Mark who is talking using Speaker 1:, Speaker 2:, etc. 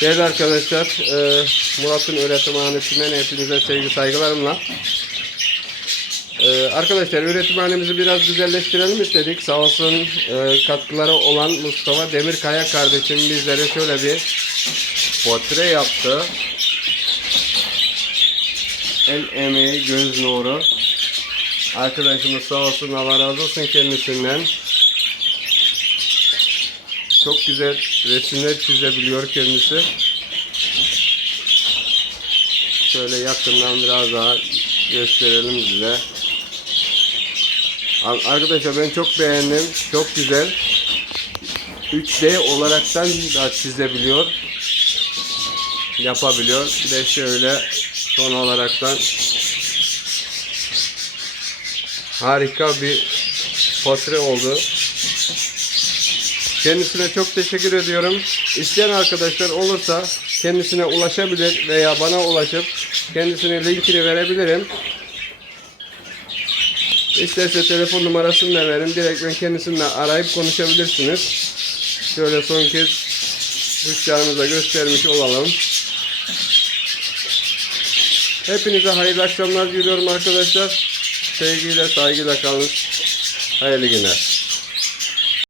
Speaker 1: Değerli arkadaşlar, e, Murat'ın öğretimhanesinden hepinize sevgi saygılarımla. E, arkadaşlar üretimhanemizi biraz güzelleştirelim istedik. Sağ olsun e, katkıları olan Mustafa Demirkaya kardeşim bizlere şöyle bir portre yaptı. El emeği, göz nuru. Arkadaşımız sağ olsun Allah razı olsun kendisinden. Çok güzel resimler çizebiliyor kendisi. Şöyle yakından biraz daha gösterelim size. Ar- Arkadaşlar ben çok beğendim. Çok güzel. 3D olaraktan da çizebiliyor. Yapabiliyor. Bir de şöyle son olaraktan harika bir portre oldu. Kendisine çok teşekkür ediyorum. İsteyen arkadaşlar olursa kendisine ulaşabilir veya bana ulaşıp kendisine linkini verebilirim. İsterse telefon numarasını da veririm. Direkt ben kendisiyle arayıp konuşabilirsiniz. Şöyle son kez dükkanımıza göstermiş olalım. Hepinize hayırlı akşamlar diliyorum arkadaşlar. Sevgiyle, saygıyla kalın. Hayırlı günler.